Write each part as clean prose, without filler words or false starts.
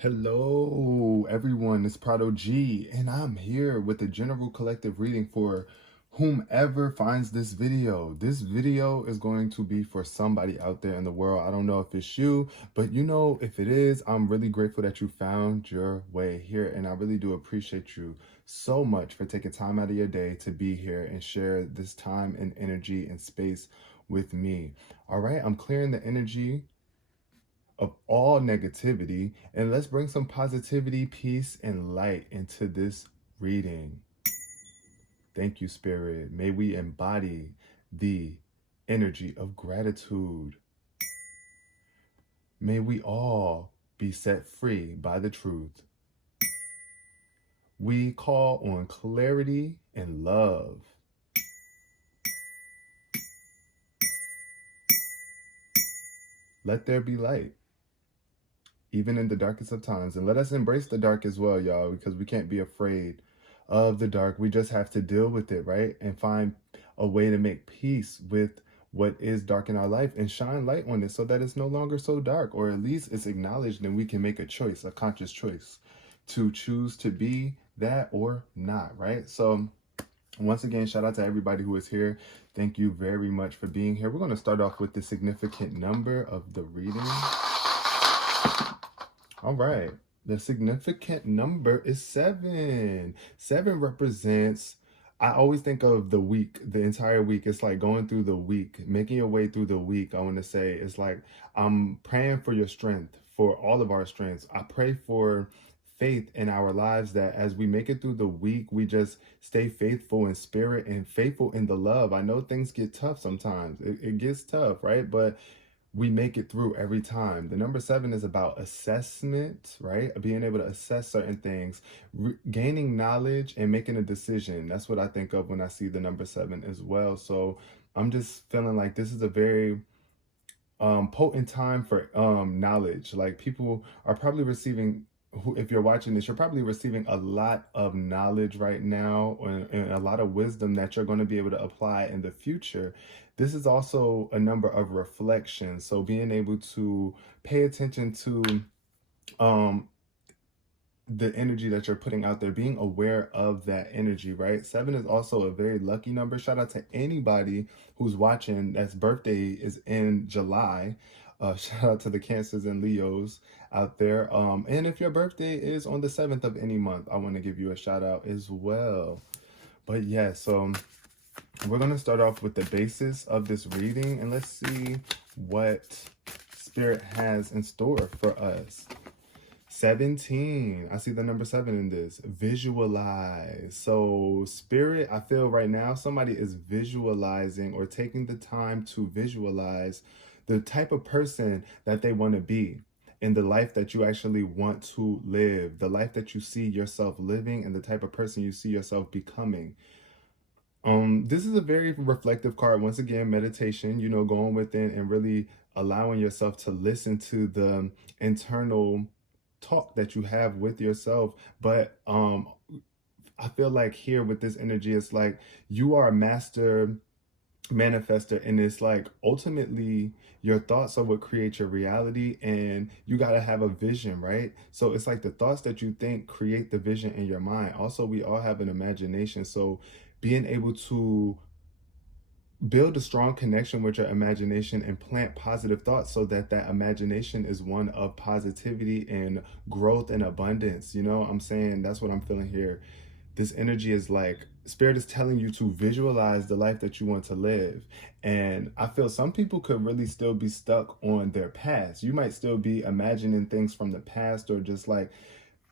Hello, everyone. It's Prado G, and I'm here with a general collective reading for whomever finds this video. This video is going to be for somebody out there in the world. I don't know if it's you, but if it is, I'm really grateful that you found your way here, and I really do appreciate you so much for taking time out of your day to be here and share this time and energy and space with me. All right, I'm clearing the energy of all negativity, and let's bring some positivity, peace, and light into this reading. Thank you, Spirit. May we embody the energy of gratitude. May we all be set free by the truth. We call on clarity and love. Let there be light, even in the darkest of times. And let us embrace the dark as well, y'all, because we can't be afraid of the dark. We just have to deal with it, right? And find a way to make peace with what is dark in our life and shine light on it so that it's no longer so dark, or at least it's acknowledged and we can make a choice, a conscious choice to choose to be that or not, right? So once again, shout out to everybody who is here. Thank you very much for being here. We're going to start off with the significant number of the reading. All right. The significant number is 7. 7 represents, I always think of the week, the entire week. It's like going through the week, making your way through the week. I want to say it's like I'm praying for your strength, for all of our strengths. I pray for faith in our lives, that as we make it through the week, we just stay faithful in spirit and faithful in the love. I know things get tough sometimes. It gets tough, right? But we make it through every time. The number 7 is about assessment, right? Being able to assess certain things, gaining knowledge and making a decision. That's what I think of when I see the number 7 as well. So I'm just feeling like this is a very potent time for knowledge. Like, people are probably receiving, if you're watching this, you're probably receiving a lot of knowledge right now, and a lot of wisdom that you're going to be able to apply in the future. This is also a number of reflection. So being able to pay attention to the energy that you're putting out there, being aware of that energy, right? 7 is also a very lucky number. Shout out to anybody who's watching that's birthday is in July. Shout out to the Cancers and Leos out there. And if your birthday is on the 7th of any month, I want to give you a shout out as well. But yeah, so we're going to start off with the basis of this reading, and let's see what Spirit has in store for us. 17. I see the number 7 in this. Visualize. So Spirit, I feel right now somebody is visualizing or taking the time to visualize the type of person that they want to be in the life that you actually want to live, the life that you see yourself living, and the type of person you see yourself becoming. This is a very reflective card. Once again, meditation, going within and really allowing yourself to listen to the internal talk that you have with yourself. But I feel like here with this energy, it's like you are a master manifester, and it's like ultimately your thoughts are what create your reality, and you got to have a vision, right? So it's like the thoughts that you think create the vision in your mind. Also, we all have an imagination, so being able to build a strong connection with your imagination and plant positive thoughts so that imagination is one of positivity and growth and abundance. I'm saying that's what I'm feeling here. This energy is like Spirit is telling you to visualize the life that you want to live. And I feel some people could really still be stuck on their past. You might still be imagining things from the past, or just like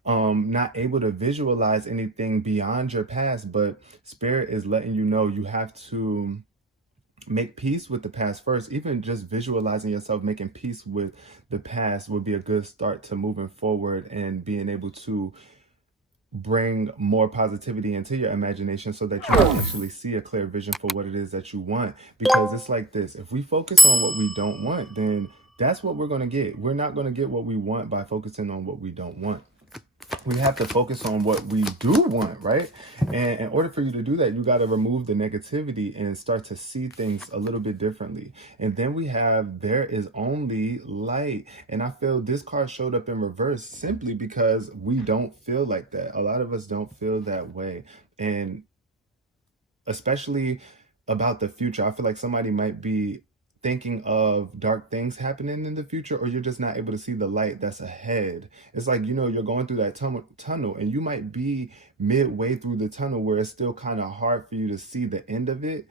not able to visualize anything beyond your past. But Spirit is letting you know you have to make peace with the past first. Even just visualizing yourself making peace with the past would be a good start to moving forward and being able to bring more positivity into your imagination so that you can actually see a clear vision for what it is that you want. Because it's like this: if we focus on what we don't want, then that's what we're going to get. We're not going to get what we want by focusing on what we don't want. we have to focus on what we do want, right? And in order for you to do that, you got to remove the negativity and start to see things a little bit differently. And then we have there is only light. And I feel this card showed up in reverse simply because we don't feel like that. A lot of us don't feel that way. And especially about the future, I feel like somebody might be thinking of dark things happening in the future, or you're just not able to see the light that's ahead. It's like, you're going through that tunnel and you might be midway through the tunnel where it's still kind of hard for you to see the end of it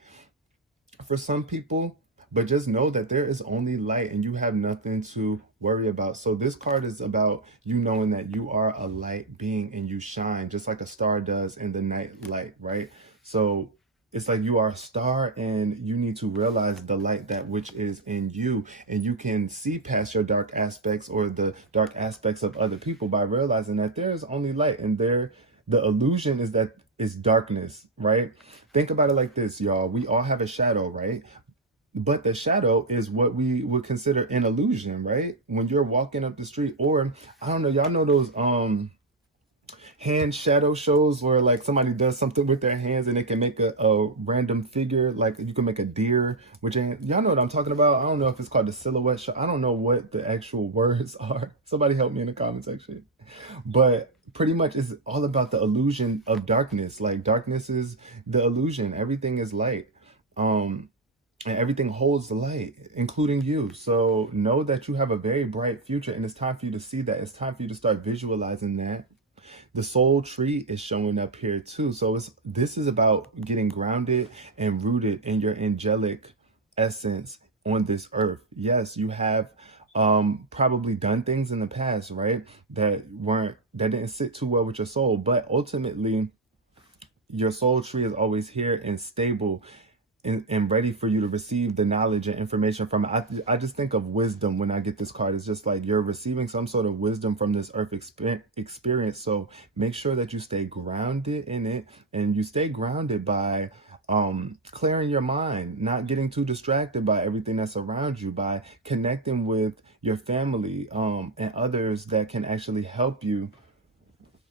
for some people. But just know that there is only light and you have nothing to worry about. So this card is about you knowing that you are a light being and you shine just like a star does in the night light, right? So it's like you are a star and you need to realize the light that which is in you, and you can see past your dark aspects or the dark aspects of other people by realizing that there is only light, and the illusion is that it's darkness, right? Think about it like this, y'all. We all have a shadow, right? But the shadow is what we would consider an illusion, right? When you're walking up the street, or I don't know, y'all know those hand shadow shows where like somebody does something with their hands and it can make a random figure, like you can make a deer, which y'all know what I'm talking about. I don't know if it's called the silhouette show. I don't know what the actual words are. Somebody help me in the comment section. But pretty much it's all about the illusion of darkness. Like darkness is the illusion. Everything is light. And everything holds the light, including you. So know that you have a very bright future, and it's time for you to see that. It's time for you to start visualizing that. The soul tree is showing up here too. So this is about getting grounded and rooted in your angelic essence on this earth. Yes, you have probably done things in the past, right? That didn't sit too well with your soul, but ultimately your soul tree is always here and stable and ready for you to receive the knowledge and information from it. I just think of wisdom when I get this card. It's just like you're receiving some sort of wisdom from this earth experience. So make sure that you stay grounded in it, and you stay grounded by clearing your mind, not getting too distracted by everything that's around you, by connecting with your family and others that can actually help you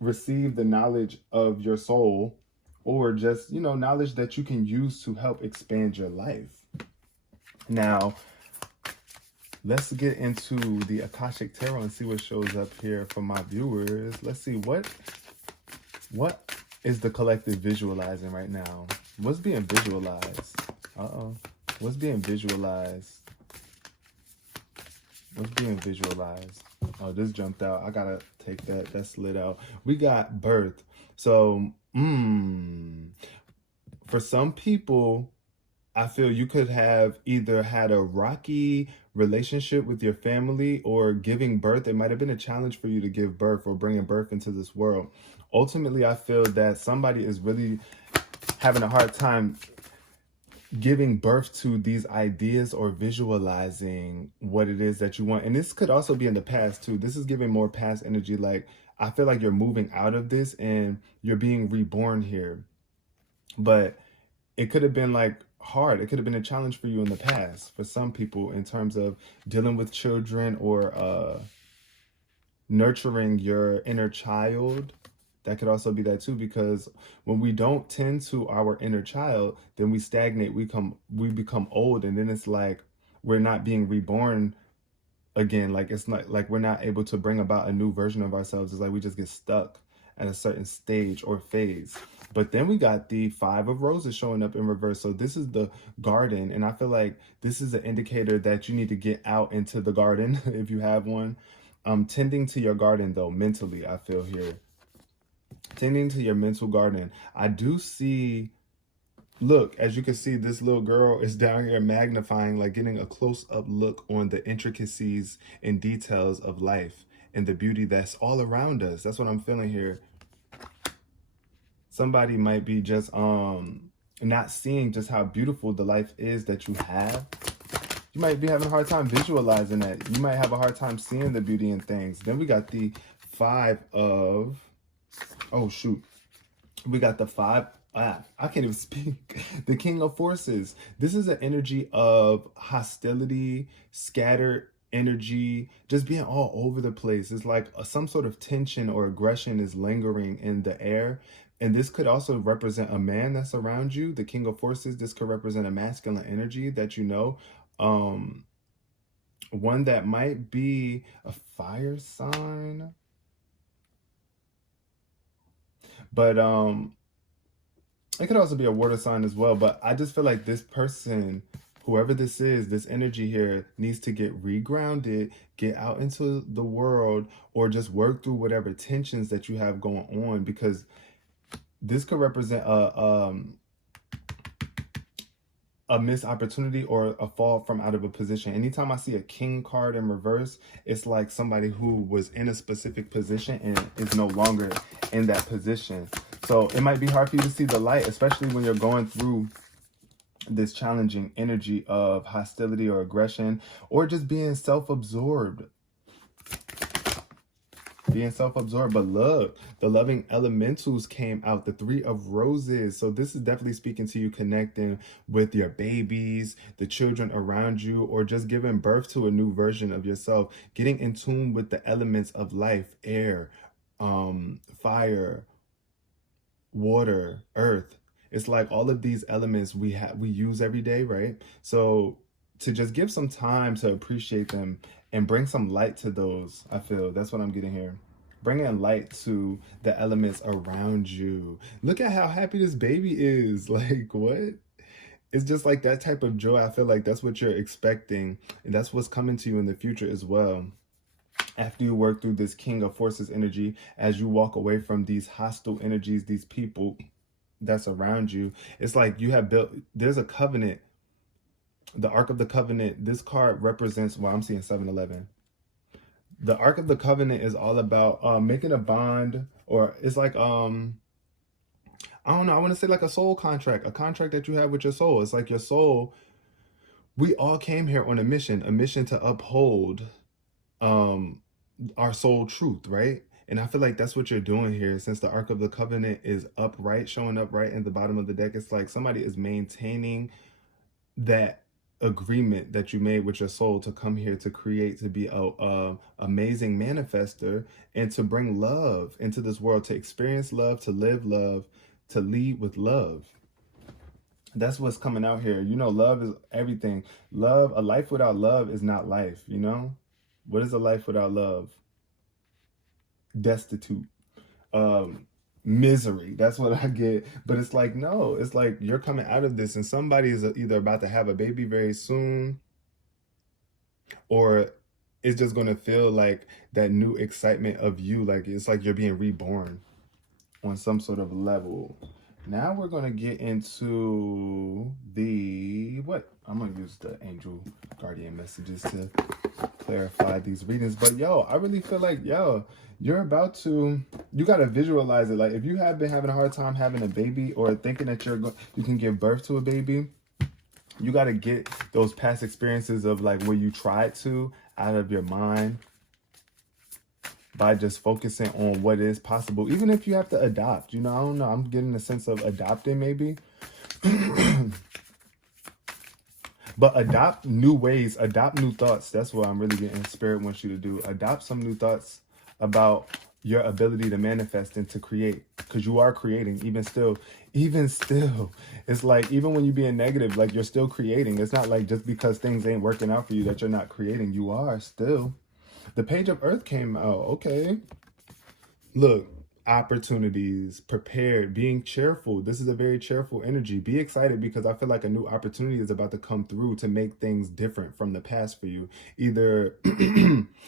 receive the knowledge of your soul, or just, knowledge that you can use to help expand your life. Now, let's get into the Akashic Tarot and see what shows up here for my viewers. Let's see what is the collective visualizing right now. What's being visualized? What's being visualized? What's being visualized? Oh, this jumped out. I gotta take that. That slid out. We got birth. So, for some people, I feel you could have either had a rocky relationship with your family, or giving birth. It might have been a challenge for you to give birth or bringing birth into this world. Ultimately, I feel that somebody is really having a hard time giving birth to these ideas or visualizing what it is that you want. And this could also be in the past too. This is giving more past energy. Like, I feel like you're moving out of this and you're being reborn here. But it could have been like hard. It could have been a challenge for you in the past for some people in terms of dealing with children or nurturing your inner child. That could also be that too, because when we don't tend to our inner child, then we stagnate, we become old, and then it's like we're not being reborn again. Like, it's not like we're not able to bring about a new version of ourselves. It's like we just get stuck at a certain stage or phase. But then we got the Five of Roses showing up in reverse. So this is the garden, and I feel like this is an indicator that you need to get out into the garden if you have one. Tending to your garden though, mentally, I feel here. Tending to your mental garden. I do see, look, as you can see, this little girl is down here magnifying, like getting a close-up look on the intricacies and details of life and the beauty that's all around us. That's what I'm feeling here. Somebody might be just not seeing just how beautiful the life is that you have. You might be having a hard time visualizing that. You might have a hard time seeing the beauty in things. Then we got the Five of, oh shoot, we got the I can't even speak. The King of Forces. This is an energy of hostility scattered energy, just being all over the place. It's like some sort of tension or aggression is lingering in the air. And this could also represent a man that's around you, the king of forces. This could represent a masculine energy that you know. One that might be a fire sign. But it could also be a water sign as well. But I just feel like this person, whoever this is, this energy here needs to get regrounded, get out into the world, or just work through whatever tensions that you have going on, because this could represent a missed opportunity or a fall from out of a position. Anytime I see a king card in reverse, it's like somebody who was in a specific position and is no longer in that position. So it might be hard for you to see the light, especially when you're going through this challenging energy of hostility or aggression, or just being self-absorbed. But look, the loving elementals came out, the 3 of roses. So this is definitely speaking to you connecting with your babies, the children around you, or just giving birth to a new version of yourself, getting in tune with the elements of life: air, fire, water, earth. It's like all of these elements we use every day, right? So to just give some time to appreciate them and bring some light to those, I feel that's what I'm getting here. Bringing light to the elements around you. Look at how happy this baby is. Like, what? It's just like that type of joy. I feel like that's what you're expecting, and that's what's coming to you in the future as well. After you work through this king of forces energy, as you walk away from these hostile energies, these people that's around you, it's like you have built, there's a covenant. The Ark of the Covenant, this card represents, well, I'm seeing 7-Eleven. The Ark of the Covenant is all about making a bond, or it's like, I don't know, I want to say like a soul contract, a contract that you have with your soul. It's like your soul, we all came here on a mission to uphold our soul truth, right? And I feel like that's what you're doing here. Since the Ark of the Covenant is upright, showing up right in the bottom of the deck, it's like somebody is maintaining that agreement that you made with your soul to come here to create, to be a amazing manifester, and to bring love into this world, to experience love, to live love, to lead with love. That's what's coming out here. You know, love is everything. Love, a life without love is not life, you know? What is a life without love? Destitute. Misery. That's what I get. But it's like, no, it's like you're coming out of this and somebody is either about to have a baby very soon, or it's just going to feel like that new excitement of you. Like it's like you're being reborn on some sort of level. Now we're going to get into the, what? I'm going to use the angel guardian messages to clarify these readings. But yo, I really feel like, yo, you're about to, you got to visualize it. Like if you have been having a hard time having a baby, or thinking that you can give birth to a baby, you got to get those past experiences of like where you tried to out of your mind, by just focusing on what is possible. Even if you have to adopt, you know, I don't know, I'm getting a sense of adopting maybe. But adopt new ways, adopt new thoughts. That's what I'm really getting. Spirit wants you to do. Adopt some new thoughts about your ability to manifest and to create, because you are creating. Even still, it's like, even when you being negative, like you're still creating. It's not like just because things ain't working out for you that you're not creating. You are still. The Page of Earth came out. Okay. Look, opportunities, prepared, being cheerful. This is a very cheerful energy. Be excited, because I feel like a new opportunity is about to come through to make things different from the past for you. Either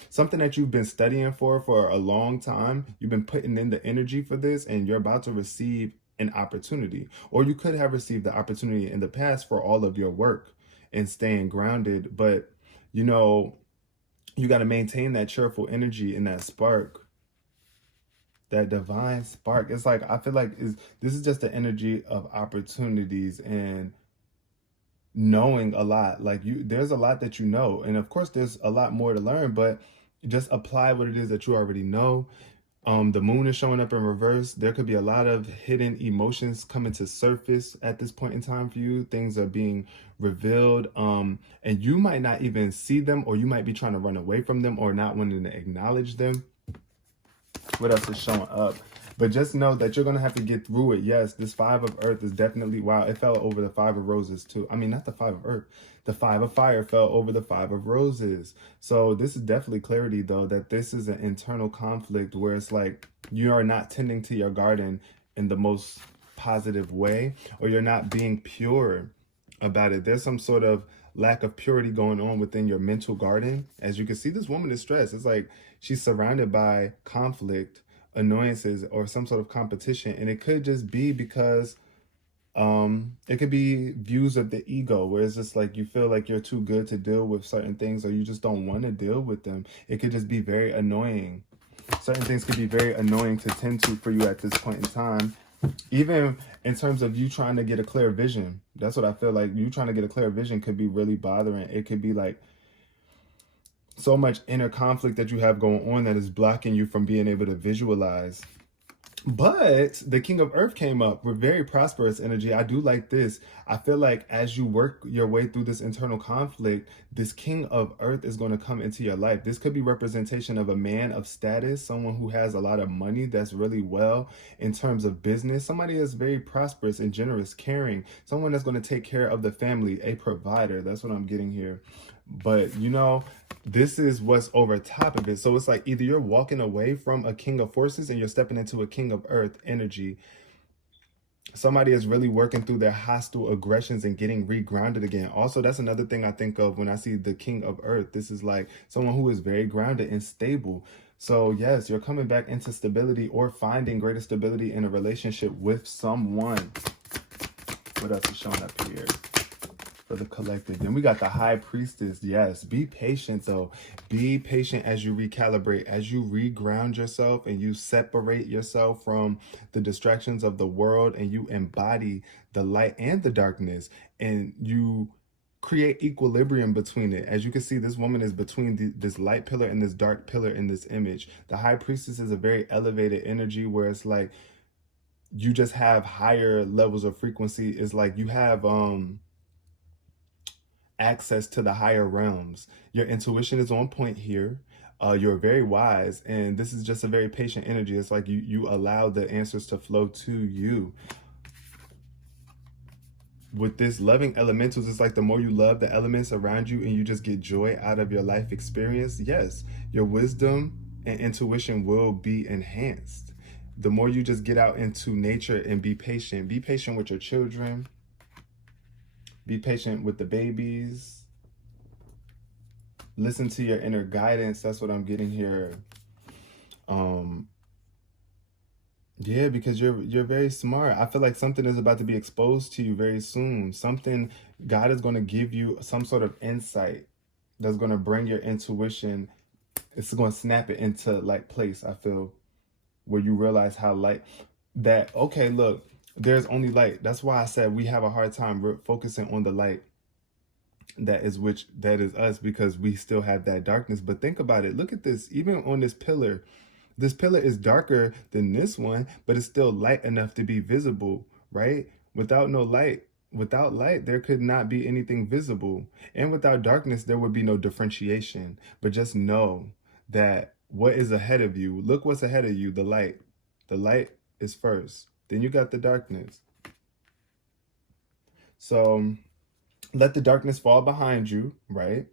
something that you've been studying for a long time, you've been putting in the energy for this, and you're about to receive an opportunity. Or you could have received the opportunity in the past for all of your work and staying grounded. But, you know, you got to maintain that cheerful energy and that spark, that divine spark. It's like, I feel like this is just the energy of opportunities and knowing a lot. Like there's a lot that you know. And of course, there's a lot more to learn, but just apply what it is that you already know. The moon is showing up in reverse. There could be a lot of hidden emotions coming to surface at this point in time for you. Things are being revealed, and you might not even see them, or you might be trying to run away from them or not wanting to acknowledge them. What else is showing up? But just know that you're going to have to get through it. Yes, this Five of Earth is definitely, wow, it fell over the Five of Roses too. I mean, not the Five of Earth. The Five of Fire fell over the Five of Roses. So this is definitely clarity, though, that this is an internal conflict where it's like you are not tending to your garden in the most positive way, or you're not being pure about it. There's some sort of lack of purity going on within your mental garden. As you can see, this woman is stressed. It's like she's surrounded by conflict, annoyances, or some sort of competition. And it could just be because it could be views of the ego, where it's just like you feel like you're too good to deal with certain things, or you just don't want to deal with them. It could just be very annoying. Certain things could be very annoying to tend to for you at this point in time. Even in terms of you trying to get a clear vision, that's what I feel like. You trying to get a clear vision could be really bothering. It could be like so much inner conflict that you have going on that is blocking you from being able to visualize. But the King of Earth came up with very prosperous energy. I do like this. I feel like as you work your way through this internal conflict, this King of Earth is going to come into your life. This could be representation of a man of status, someone who has a lot of money, that's really well in terms of business, somebody that's very prosperous and generous, caring, someone that's going to take care of the family, a provider. That's what I'm getting here. But you know, this is what's over top of it. So it's like either you're walking away from a King of Forces and you're stepping into a King of Earth energy. Somebody is really working through their hostile aggressions and getting regrounded again. Also, that's another thing I think of when I see the King of Earth. This is like someone who is very grounded and stable. So yes, you're coming back into stability or finding greater stability in a relationship with someone. What else is showing up here for the collective? Then we got the High Priestess. Yes, be patient though. Be patient as you recalibrate, as you reground yourself and you separate yourself from the distractions of the world, and you embody the light and the darkness, and you create equilibrium between it. As you can see, this woman is between this light pillar and this dark pillar in this image. The High Priestess is a very elevated energy where it's like you just have higher levels of frequency. It's like you have access to the higher realms. Your intuition is on point here. You're very wise, and this is just a very patient energy. It's like you allow the answers to flow to you. With this loving elementals, it's like the more you love the elements around you and you just get joy out of your life experience, yes, your wisdom and intuition will be enhanced. The more you just get out into nature and be patient with your children. Be patient with the babies. Listen to your inner guidance. That's what I'm getting here. Yeah, because you're very smart. I feel like something is about to be exposed to you very soon. Something, God is going to give you some sort of insight that's going to bring your intuition. It's going to snap it into like place, I feel, where you realize how light that, okay, look, there's only light. That's why I said we have a hard time focusing on the light that is us, because we still have that darkness. But think about it. Look at this. Even on this pillar is darker than this one, but it's still light enough to be visible, right? Without light, there could not be anything visible. And without darkness, there would be no differentiation. But just know that what is ahead of you, look what's ahead of you, the light. The light is first. Then you got the darkness. So let the darkness fall behind you, right?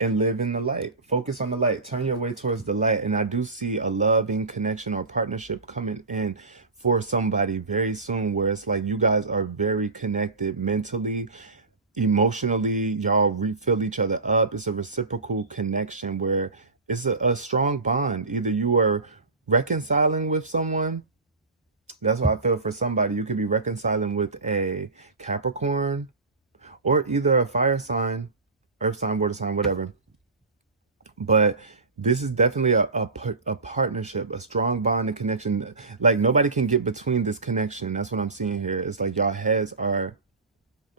And live in the light. Focus on the light. Turn your way towards the light. And I do see a loving connection or partnership coming in for somebody very soon, where it's like you guys are very connected mentally, emotionally. Y'all refill each other up. It's a reciprocal connection where it's a strong bond. Either you are reconciling with someone. That's what I feel for somebody. You could be reconciling with a Capricorn, or either a fire sign, earth sign, water sign, whatever. But this is definitely a partnership, a strong bond and connection. Like nobody can get between this connection. That's what I'm seeing here. It's like y'all heads are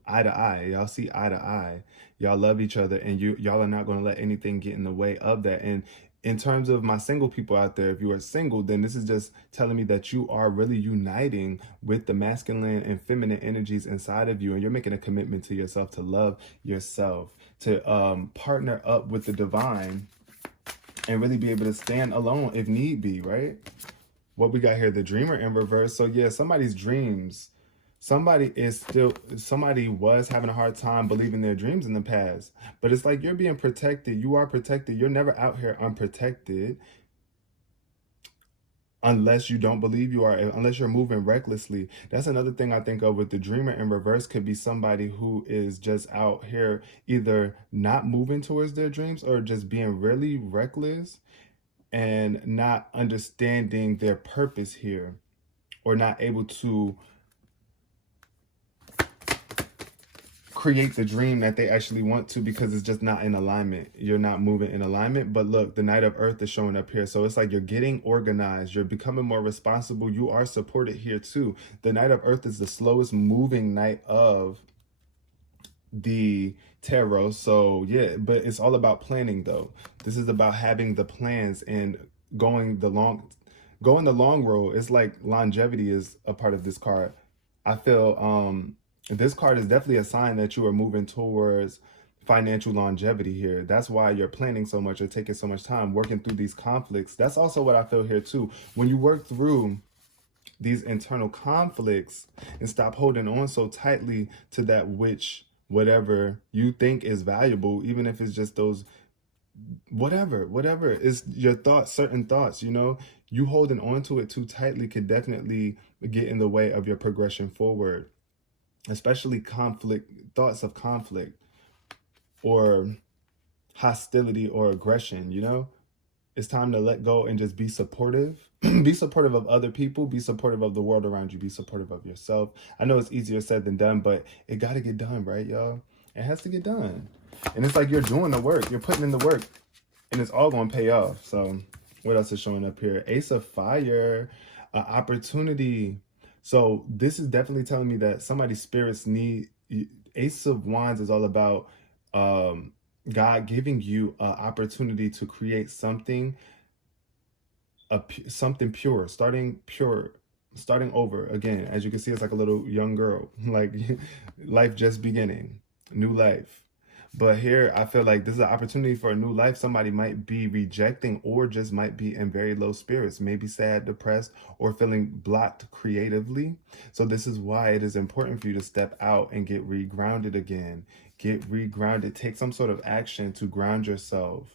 eye to eye. Y'all see eye to eye. Y'all love each other, and y'all are not going to let anything get in the way of that. And in terms of my single people out there, if you are single, then this is just telling me that you are really uniting with the masculine and feminine energies inside of you, and you're making a commitment to yourself to love yourself, to partner up with the divine, and really be able to stand alone if need be, right? What we got here, the dreamer in reverse. So yeah, somebody's dreams. Somebody was having a hard time believing their dreams in the past. But it's like you're being protected. You are protected. You're never out here unprotected. Unless you don't believe you are, unless you're moving recklessly. That's another thing I think of with the dreamer in reverse. Could be somebody who is just out here either not moving towards their dreams or just being really reckless and not understanding their purpose here, or not able to create the dream that they actually want to because it's just not in alignment. You're not moving in alignment. But look, the Knight of Earth is showing up here. So it's like you're getting organized. You're becoming more responsible. You are supported here too. The Knight of Earth is the slowest moving knight of the tarot. So yeah, but it's all about planning though. This is about having the plans and going the long road. It's like longevity is a part of this card. I feel this card is definitely a sign that you are moving towards financial longevity here. That's why you're planning so much or taking so much time working through these conflicts. That's also what I feel here too. When you work through these internal conflicts and stop holding on so tightly to that whatever you think is valuable, even if it's just those whatever is your thoughts, certain thoughts, you holding on to it too tightly could definitely get in the way of your progression forward. Especially thoughts of conflict or hostility or aggression, It's time to let go and just be supportive. Be supportive of other people. Be supportive of the world around you. Be supportive of yourself. I know it's easier said than done, but it got to get done, right, y'all? It has to get done. And it's like you're doing the work. You're putting in the work. And it's all going to pay off. So what else is showing up here? Ace of Fire. Opportunity. So this is definitely telling me that somebody's spirits need. Ace of Wands is all about God giving you an opportunity to create something pure, starting over again. As you can see, it's like a little young girl, like life just beginning, new life. But here, I feel like this is an opportunity for a new life. Somebody might be rejecting or just might be in very low spirits, maybe sad, depressed, or feeling blocked creatively. So this is why it is important for you to step out and get regrounded again. Get regrounded. Take some sort of action to ground yourself,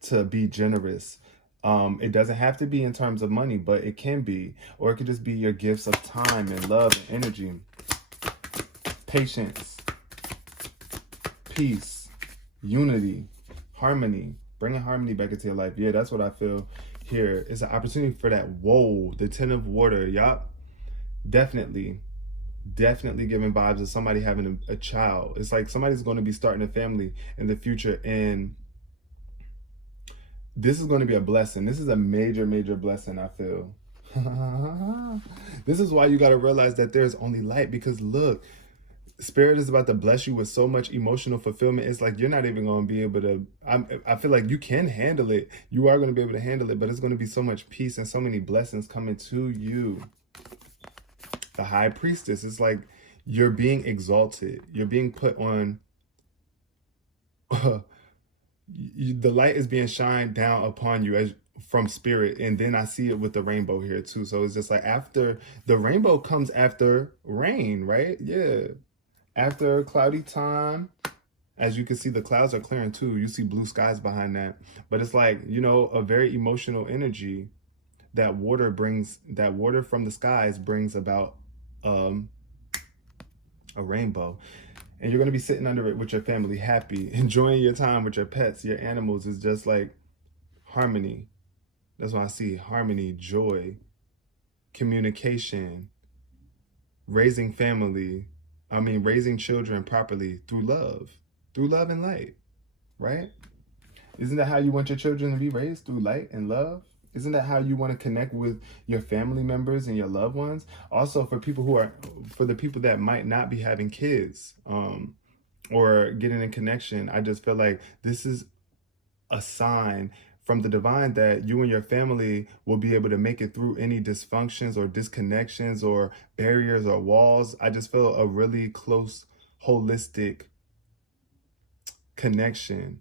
to be generous. It doesn't have to be in terms of money, but it can be. Or it could just be your gifts of time and love and energy. Patience. Peace, unity, harmony, bringing harmony back into your life. Yeah, that's what I feel here. It's an opportunity for that. Whoa, the Ten of Water. Yup. Definitely giving vibes of somebody having a child. It's like somebody's going to be starting a family in the future, and this is going to be a blessing. This is a major blessing, I feel. This is why you got to realize that there's only light, because look, Spirit is about to bless you with so much emotional fulfillment. It's like you're not even going to be able to, I feel like you can handle it. You are going to be able to handle it, but it's going to be so much peace and so many blessings coming to you. The High Priestess, it's like you're being exalted. You're being put on, the light is being shined down upon you from Spirit. And then I see it with the rainbow here too. So it's just like after, the rainbow comes after rain, right? Yeah. After a cloudy time, as you can see, the clouds are clearing too. You see blue skies behind that. But it's like, a very emotional energy that water from the skies brings about a rainbow. And you're going to be sitting under it with your family, happy, enjoying your time with your pets, your animals. Is just like harmony. That's what I see. Harmony, joy, communication, raising children properly through love and light, right? Isn't that how you want your children to be raised? Through light and love? Isn't that how you want to connect with your family members and your loved ones? Also, for the people that might not be having kids, or getting in connection, I just feel like this is a sign from the divine that you and your family will be able to make it through any dysfunctions or disconnections or barriers or walls. I just feel a really close, holistic connection.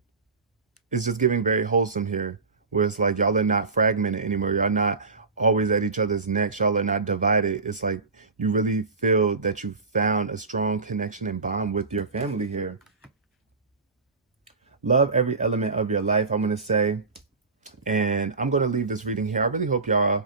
It's just giving very wholesome here, where it's like y'all are not fragmented anymore. Y'all not always at each other's necks. Y'all are not divided. It's like you really feel that you found a strong connection and bond with your family here. Love every element of your life, I'm going to say. And I'm going to leave this reading here. I really hope y'all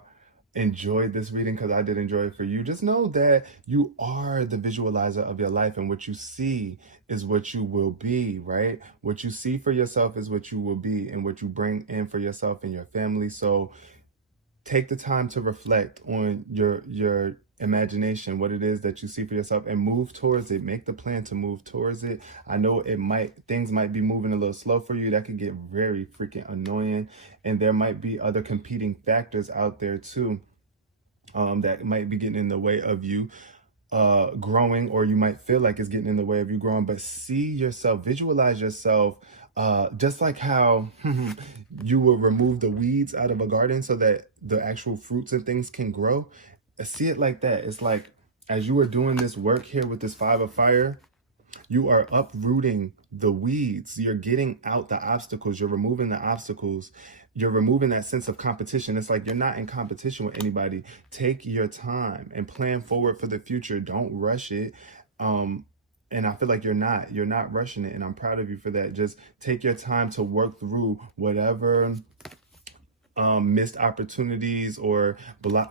enjoyed this reading, because I did enjoy it for you. Just know that you are the visualizer of your life, and what you see is what you will be, right? What you see for yourself is what you will be, and what you bring in for yourself and your family. So take the time to reflect on your imagination, what it is that you see for yourself, and move towards it. Make the plan to move towards it. I know things might be moving a little slow for you. That could get very freaking annoying, and there might be other competing factors out there too, that might be getting in the way of you growing, or you might feel like it's getting in the way of you growing. But see yourself, visualize yourself, just like how you will remove the weeds out of a garden so that the actual fruits and things can grow. See it like that. It's like, as you are doing this work here with this 5 of fire, you are uprooting the weeds. You're getting out the obstacles. You're removing the obstacles. You're removing that sense of competition. It's like you're not in competition with anybody. Take your time and plan forward for the future. Don't rush it. And I feel like you're not rushing it. And I'm proud of you for that. Just take your time to work through whatever missed opportunities or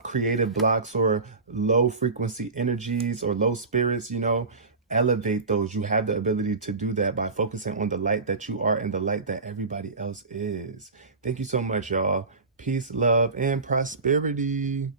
creative blocks or low frequency energies or low spirits, elevate those. You have the ability to do that by focusing on the light that you are and the light that everybody else is. Thank you so much, y'all. Peace, love, and prosperity.